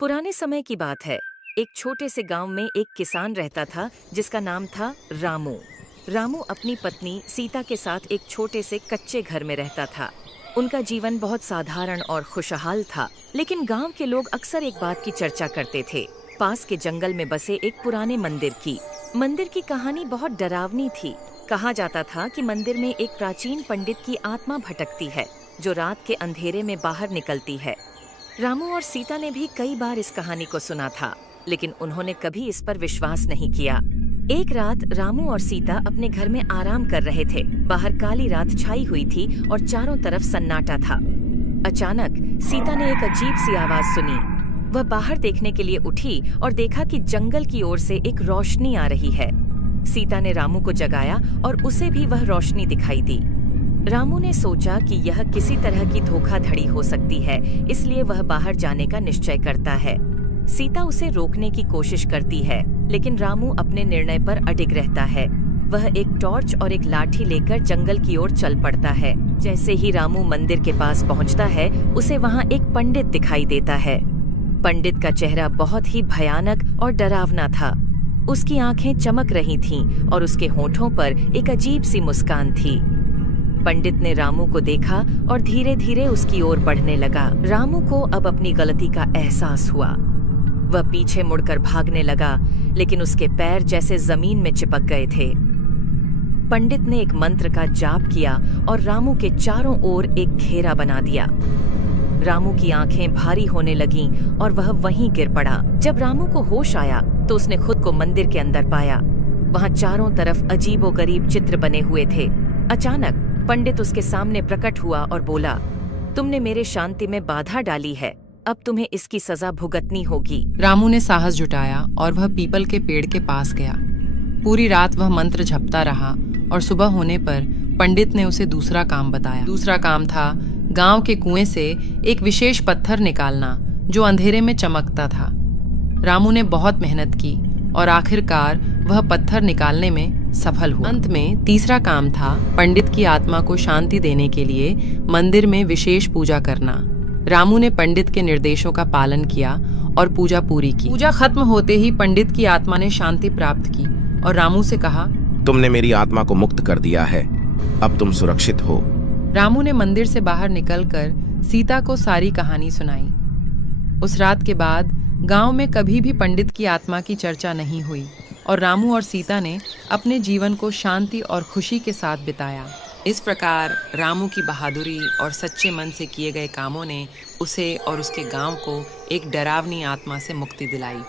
पुराने समय की बात है। एक छोटे से गांव में एक किसान रहता था जिसका नाम था रामू। रामू अपनी पत्नी सीता के साथ एक छोटे से कच्चे घर में रहता था। उनका जीवन बहुत साधारण और खुशहाल था, लेकिन गांव के लोग अक्सर एक बात की चर्चा करते थे, पास के जंगल में बसे एक पुराने मंदिर की। मंदिर की कहानी बहुत डरावनी थी। कहा जाता था कि मंदिर में एक प्राचीन पंडित की आत्मा भटकती है, जो रात के अंधेरे में बाहर निकलती है। रामू और सीता ने भी कई बार इस कहानी को सुना था, लेकिन उन्होंने कभी इस पर विश्वास नहीं किया। एक रात रामू और सीता अपने घर में आराम कर रहे थे। बाहर काली रात छाई हुई थी और चारों तरफ सन्नाटा था। अचानक सीता ने एक अजीब सी आवाज सुनी। वह बाहर देखने के लिए उठी और देखा कि जंगल की ओर से एक रोशनी आ रही है। सीता ने रामू को जगाया और उसे भी वह रोशनी दिखाई दी। रामू ने सोचा कि यह किसी तरह की धोखाधड़ी हो सकती है, इसलिए वह बाहर जाने का निश्चय करता है। सीता उसे रोकने की कोशिश करती है, लेकिन रामू अपने निर्णय पर अडिग रहता है। वह एक टॉर्च और एक लाठी लेकर जंगल की ओर चल पड़ता है। जैसे ही रामू मंदिर के पास पहुंचता है, उसे वहां एक पंडित दिखाई देता है। पंडित का चेहरा बहुत ही भयानक और डरावना था। उसकी आंखें चमक रही थीं और उसके होठों पर एक अजीब सी मुस्कान थी। पंडित ने रामू को देखा और धीरे धीरे उसकी ओर बढ़ने लगा। रामू को अब अपनी गलती का एहसास हुआ। वह पीछे मुड़कर भागने लगा, लेकिन उसके पैर जैसे जमीन में चिपक गए थे। पंडित ने एक मंत्र का जाप किया और रामू के चारों ओर एक घेरा बना दिया। रामू की आंखें भारी होने लगीं और वह वहीं गिर पड़ा। जब रामू को होश आया तो उसने खुद को मंदिर के अंदर पाया। वहां चारों तरफ अजीबोगरीब चित्र बने हुए थे। अचानक पंडित उसके सामने प्रकट हुआ और बोला, तुमने मेरे शांति में बाधा डाली है, अब तुम्हें इसकी सजा भुगतनी होगी। रामू ने साहस जुटाया और वह पीपल के पेड़ के पास गया। पूरी रात वह मंत्र जपता रहा और सुबह होने पर पंडित ने उसे दूसरा काम बताया। दूसरा काम था गांव के कुएं से एक विशेष पत्थर निकालना, जो अंधेरे में चमकता था। रामू ने बहुत मेहनत की और आखिरकार वह पत्थर निकालने में सफल हुआ। अंत में तीसरा काम था पंडित की आत्मा को शांति देने के लिए मंदिर में विशेष पूजा करना। रामू ने पंडित के निर्देशों का पालन किया और पूजा पूरी की। पूजा खत्म होते ही पंडित की आत्मा ने शांति प्राप्त की और रामू से कहा, तुमने मेरी आत्मा को मुक्त कर दिया है, अब तुम सुरक्षित हो। रामू ने मंदिर से बाहर निकलकर सीता को सारी कहानी सुनाई। उस रात के बाद गांव में कभी भी पंडित की आत्मा की चर्चा नहीं हुई और रामू और सीता ने अपने जीवन को शांति और खुशी के साथ बिताया। इस प्रकार रामू की बहादुरी और सच्चे मन से किए गए कामों ने उसे और उसके गांव को एक डरावनी आत्मा से मुक्ति दिलाई।